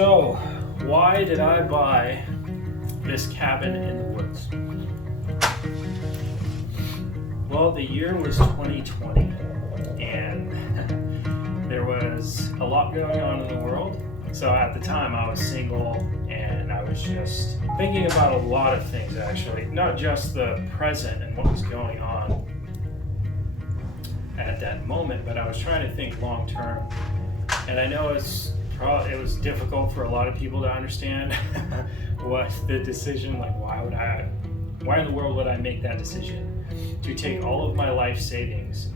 So, why did I buy this cabin in the woods? Well, the year was 2020, and there was a lot going on in the world. So at the time, I was single, and I was just thinking about a lot of things, actually. Not just the present and what was going on at that moment, but I was trying to think long term. And I know it was difficult for a lot of people to understand what the decision, like why in the world would I make that decision to take all of my life savings,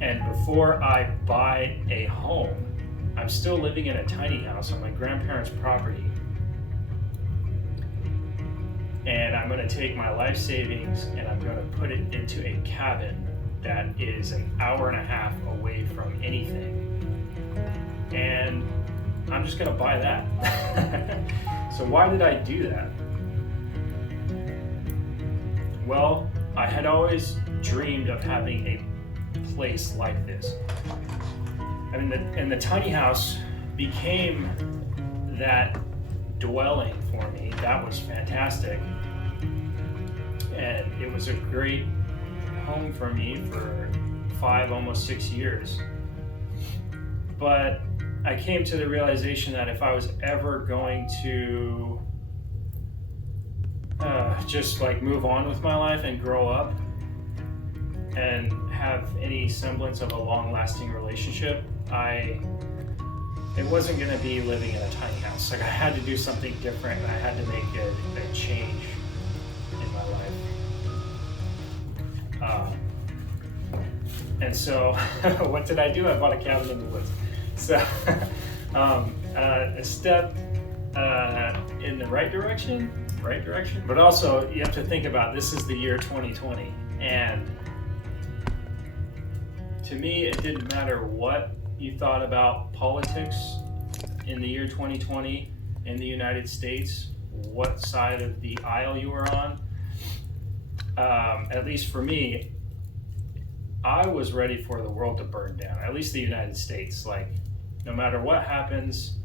and before I buy a home, I'm still living in a tiny house on my grandparents' property, and I'm going to take my life savings and I'm going to put it into a cabin that is an hour and a half away from anything, and I'm just going to buy that. So why did I do that? Well, I had always dreamed of having a place like this. I mean, and the tiny house became that dwelling for me. That was fantastic. And it was a great home for me for 5, almost 6 years. But I came to the realization that if I was ever going to just like move on with my life and grow up and have any semblance of a long-lasting relationship, it wasn't going to be living in a tiny house. Like, I had to do something different, and I had to make a change in my life. And so what did I do? I bought a cabin in the woods. So a step in the right direction, but also you have to think about, this is the year 2020, and to me it didn't matter what you thought about politics in the year 2020 in the United States, what side of the aisle you were on. At least for me, I was ready for the world to burn down, at least the United States. Like, no matter what happens,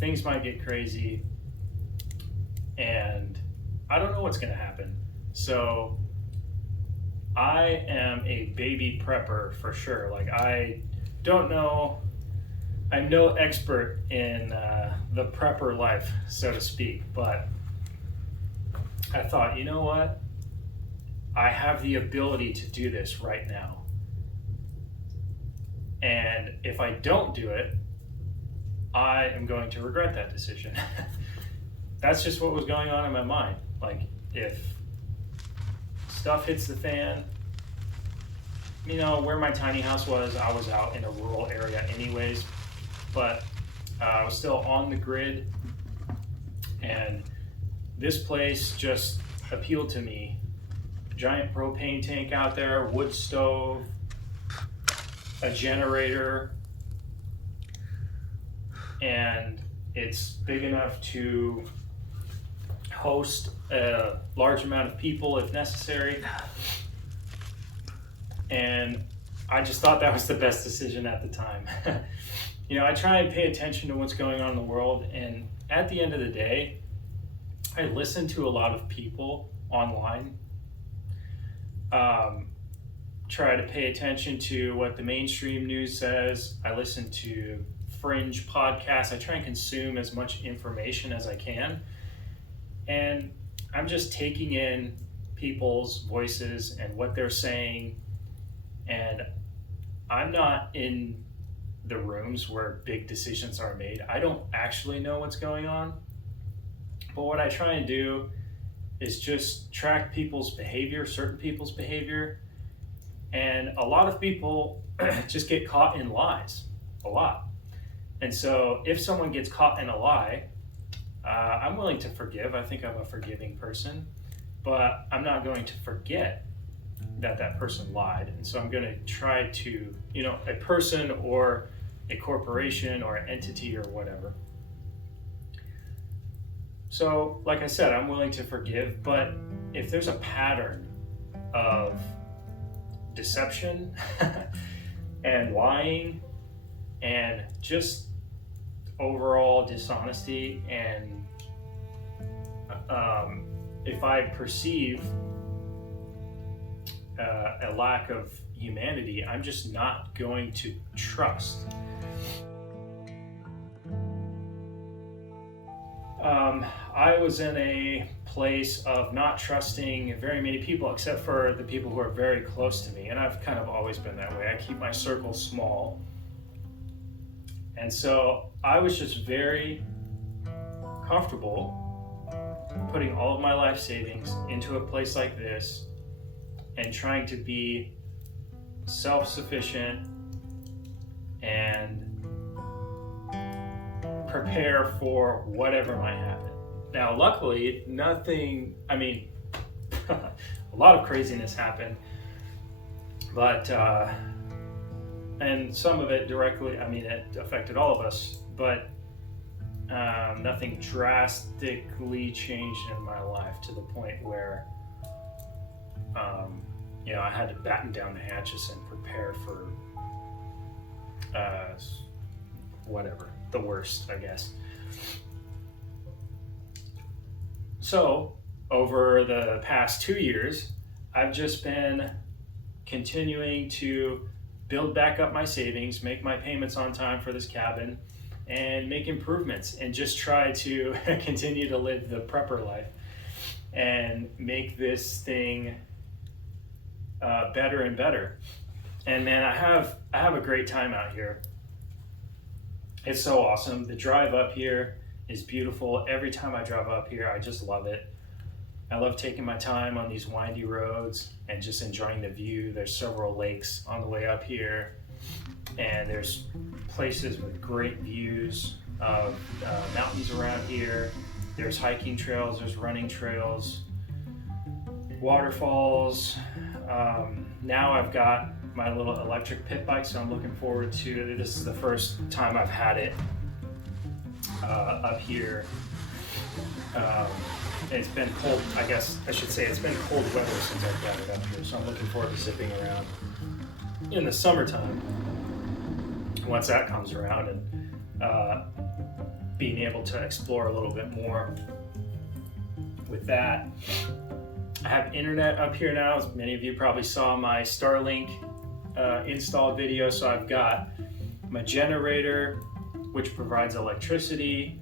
things might get crazy, and I don't know what's going to happen. So I am a baby prepper for sure. Like, I don't know, I'm no expert in the prepper life, so to speak, but I thought, you know what? I have the ability to do this right now. And if I don't do it, I am going to regret that decision. That's just what was going on in my mind. Like, if stuff hits the fan, where my tiny house was, I was out in a rural area anyways, but I was still on the grid, and this place just appealed to me. Giant propane tank out there, wood stove, a generator, and it's big enough to host a large amount of people if necessary. And I just thought that was the best decision at the time. I try and pay attention to what's going on in the world, and at the end of the day, I listen to a lot of people online. Try to pay attention to what the mainstream news says. I listen to fringe podcasts. I try and consume as much information as I can. And I'm just taking in people's voices and what they're saying. And I'm not in the rooms where big decisions are made. I don't actually know what's going on. But what I try and do is just track people's behavior, certain people's behavior. And a lot of people just get caught in lies, a lot. And so if someone gets caught in a lie, I'm willing to forgive. I think I'm a forgiving person, but I'm not going to forget that person lied. And so I'm going to try to, a person or a corporation or an entity or whatever. So, like I said, I'm willing to forgive, but if there's a pattern of deception and lying and just overall dishonesty, and if I perceive a lack of humanity, I'm just not going to trust. I was in a place of not trusting very many people except for the people who are very close to me, and I've kind of always been that way. I keep my circle small, and so I was just very comfortable putting all of my life savings into a place like this and trying to be self-sufficient and prepare for whatever might happen. Now, luckily, a lot of craziness happened, but, and some of it directly, it affected all of us, but nothing drastically changed in my life to the point where, I had to batten down the hatches and prepare for whatever, the worst, I guess. So, over the past 2 years, I've just been continuing to build back up my savings, make my payments on time for this cabin, and make improvements, and just try to continue to live the prepper life and make this thing better and better. And man, I have a great time out here. It's so awesome. The drive up here is beautiful. Every time I drive up here, I just love it. I love taking my time on these windy roads and just enjoying the view. There's several lakes on the way up here, and there's places with great views of mountains around here. There's hiking trails, there's running trails, waterfalls. Now I've got my little electric pit bike, so I'm looking forward to it. This is the first time I've had it up here. It's been cold, I guess I should say, it's been cold weather since I've got it up here, so I'm looking forward to zipping around in the summertime once that comes around, and being able to explore a little bit more with that. I have internet up here now. As many of you probably saw my Starlink install video. So I've got my generator, which provides electricity,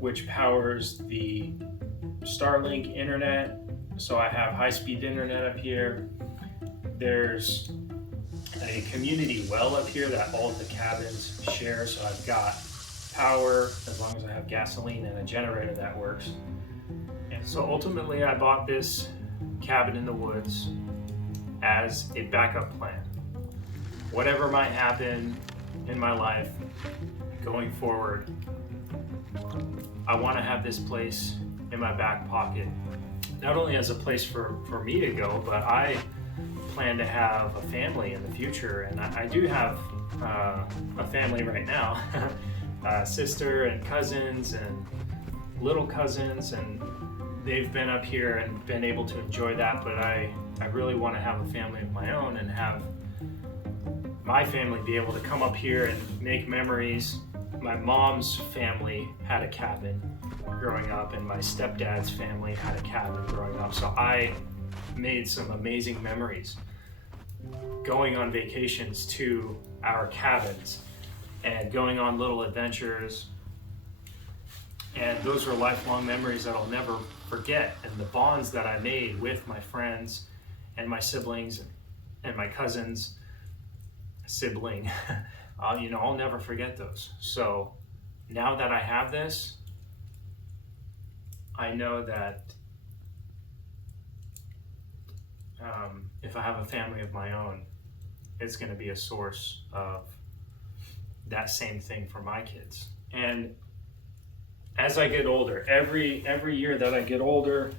which powers the Starlink internet. So I have high-speed internet up here. There's a community well up here that all of the cabins share. So I've got power as long as I have gasoline and a generator that works. And so ultimately I bought this cabin in the woods as a backup plan. Whatever might happen in my life going forward, I want to have this place in my back pocket, not only as a place for me to go, but I plan to have a family in the future, and I do have a family right now, sister and cousins and little cousins, and they've been up here and been able to enjoy that, but I really want to have a family of my own and have my family be able to come up here and make memories. My mom's family had a cabin growing up, and my stepdad's family had a cabin growing up, so I made some amazing memories going on vacations to our cabins and going on little adventures, and those are lifelong memories that I'll never forget. And the bonds that I made with my friends and my siblings and my cousins sibling, I'll never forget those. So now that I have this, I know that if I have a family of my own, it's going to be a source of that same thing for my kids. And as I get older, every year that I get older,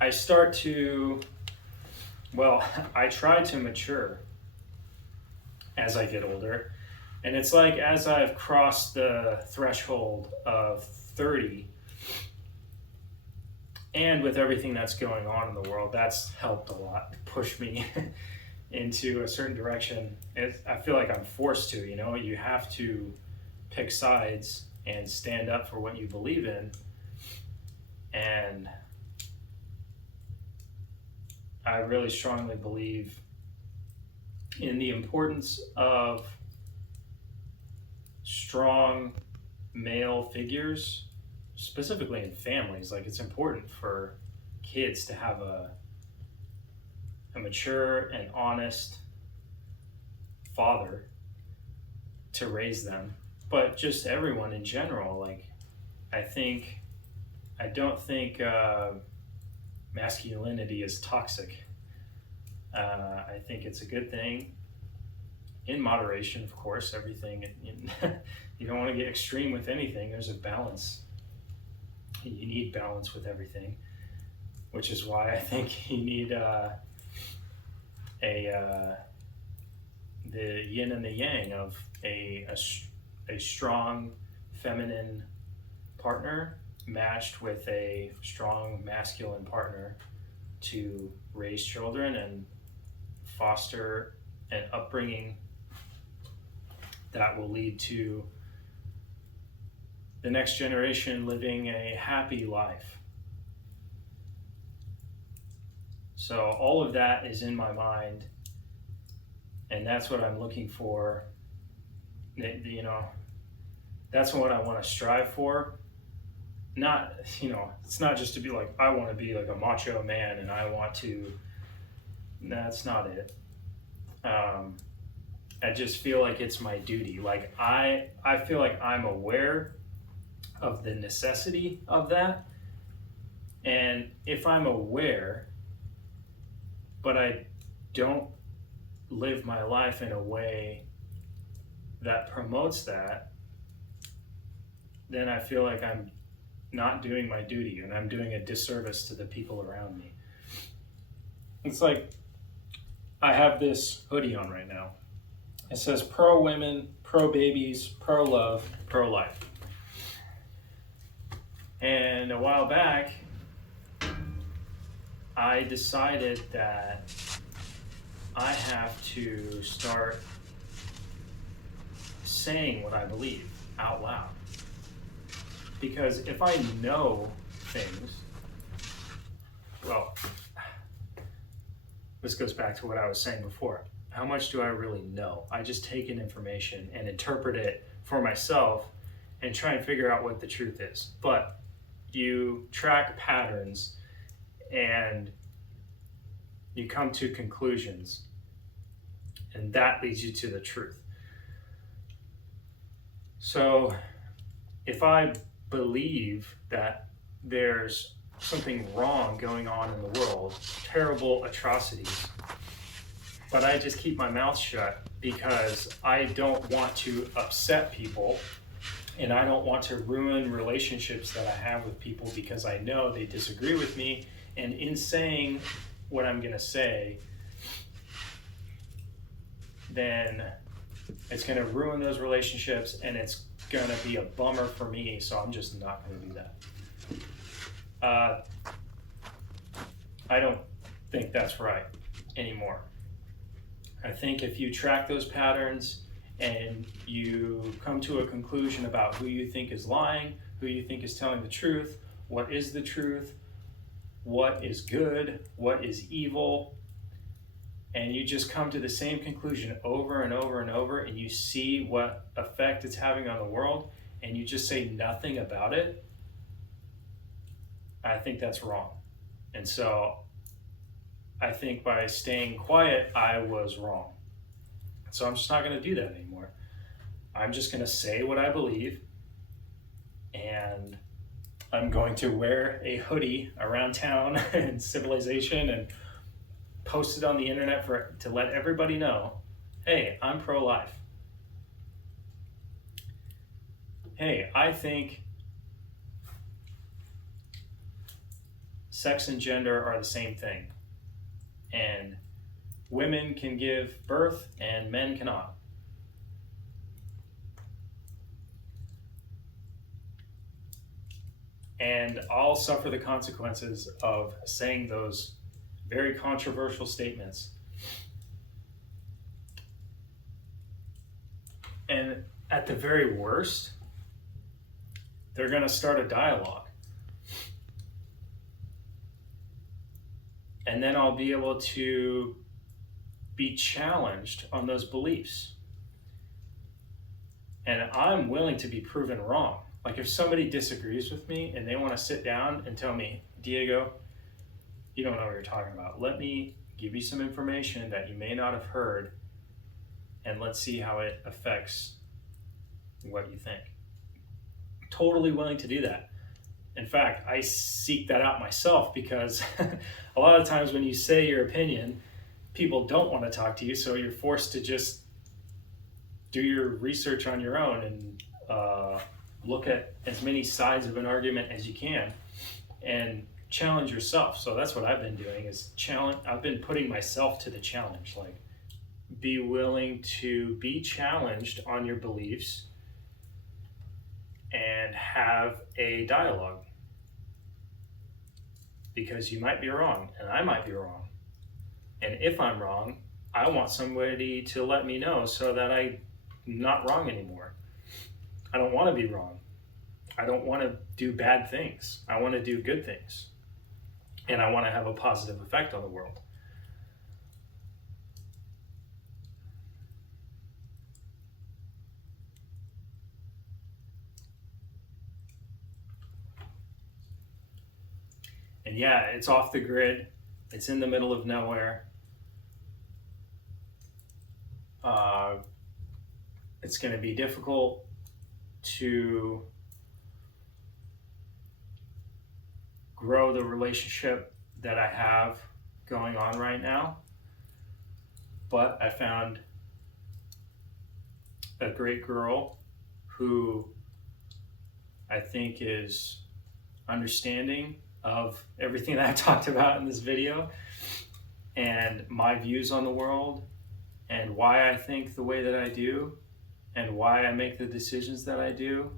I start to, I try to mature as I get older. And it's like as I've crossed the threshold of 30, and with everything that's going on in the world, that's helped a lot push me into a certain direction. I feel like I'm forced to, you have to pick sides and stand up for what you believe in. And I really strongly believe in the importance of strong male figures, specifically in families. Like, it's important for kids to have a mature and honest father to raise them, but just everyone in general. Like, I don't think masculinity is toxic. I think it's a good thing in moderation, of course. Everything, you don't want to get extreme with anything. There's a balance. You need balance with everything, which is why I think you need the yin and the yang of a strong feminine partner matched with a strong masculine partner to raise children and foster an upbringing that will lead to the next generation living a happy life. So all of that is in my mind, and that's what I'm looking for. You know, that's what I want to strive for. Not, it's not just to be like, I want to be like a macho man and I want to, that's not it. I just feel like it's my duty. Like, I feel like I'm aware of the necessity of that. And if I'm aware, but I don't live my life in a way that promotes that, then I feel like I'm not doing my duty and I'm doing a disservice to the people around me. It's like, I have this hoodie on right now. It says pro women, pro babies, pro love, pro life. And a while back, I decided that I have to start saying what I believe out loud. Because if I know things, well, this goes back to what I was saying before. How much do I really know? I just take in information and interpret it for myself and try and figure out what the truth is. But you track patterns and you come to conclusions, and that leads you to the truth. So if I believe that there's something wrong going on in the world, terrible atrocities, but I just keep my mouth shut because I don't want to upset people and I don't want to ruin relationships that I have with people because I know they disagree with me, and in saying what I'm gonna say, then it's gonna ruin those relationships and it's gonna be a bummer for me, so I'm just not gonna do that. I don't think that's right anymore. I think if you track those patterns and you come to a conclusion about who you think is lying, who you think is telling the truth, what is the truth, what is good, what is evil, and you just come to the same conclusion over and over and over, and you see what effect it's having on the world, and you just say nothing about it, I think that's wrong. And so I think by staying quiet, I was wrong. So I'm just not going to do that anymore. I'm just going to say what I believe, and I'm going to wear a hoodie around town and civilization and post it on the internet to let everybody know, hey, I'm pro-life. Hey, I think sex and gender are the same thing, and women can give birth and men cannot. And I'll suffer the consequences of saying those very controversial statements. And at the very worst, they're going to start a dialogue. And then I'll be able to be challenged on those beliefs. And I'm willing to be proven wrong. Like if somebody disagrees with me and they want to sit down and tell me, Diego, you don't know what you're talking about. Let me give you some information that you may not have heard, and let's see how it affects what you think. Totally willing to do that. In fact, I seek that out myself because a lot of times when you say your opinion, people don't want to talk to you, so you're forced to just do your research on your own and look at as many sides of an argument as you can and challenge yourself. So that's what I've been doing is I've been putting myself to the challenge. Like, be willing to be challenged on your beliefs and have a dialogue, because you might be wrong and I might be wrong. And if I'm wrong, I want somebody to let me know so that I'm not wrong anymore. I don't want to be wrong. I don't want to do bad things. I want to do good things. And I want to have a positive effect on the world. And yeah, it's off the grid. It's in the middle of nowhere. It's going to be difficult to grow the relationship that I have going on right now. But I found a great girl who I think is understanding of everything that I talked about in this video and my views on the world and why I think the way that I do and why I make the decisions that I do.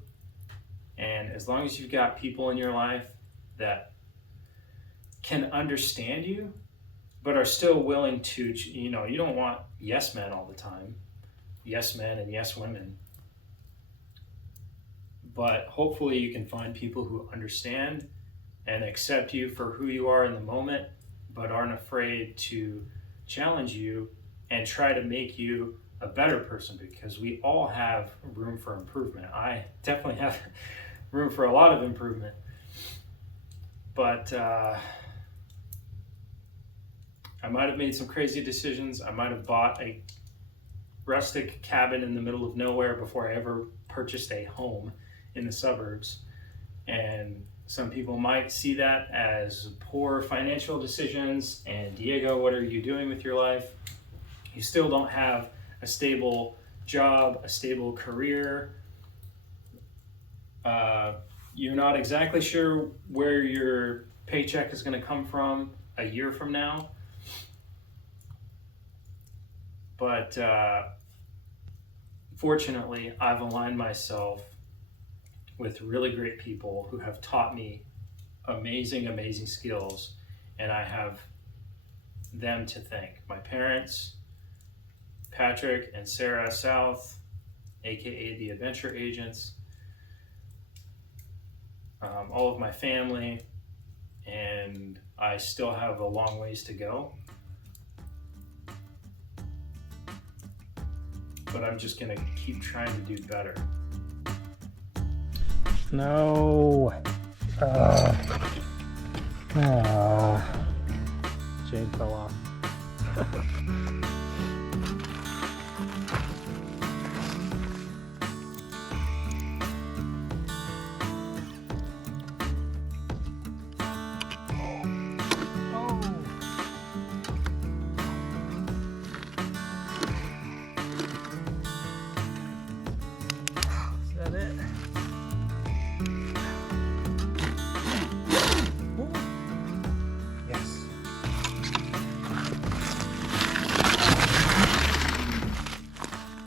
And as long as you've got people in your life that can understand you, but are still willing to, you don't want yes men all the time, yes men and yes women. But hopefully you can find people who understand and accept you for who you are in the moment, but aren't afraid to challenge you and try to make you a better person, because we all have room for improvement. I definitely have room for a lot of improvement. But I might have made some crazy decisions. I might have bought a rustic cabin in the middle of nowhere before I ever purchased a home in the suburbs. And some people might see that as poor financial decisions. And Diego, what are you doing with your life? You still don't have a stable job, a stable career. You're not exactly sure where your paycheck is going to come from a year from now. But fortunately, I've aligned myself with really great people who have taught me amazing skills, and I have them to thank. My parents, Patrick and Sarah South, aka the Adventure Agents, all of my family, and I still have a long ways to go. But I'm just gonna keep trying to do better. No. Chain fell off.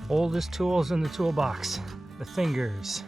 Oldest tools in the toolbox, the fingers.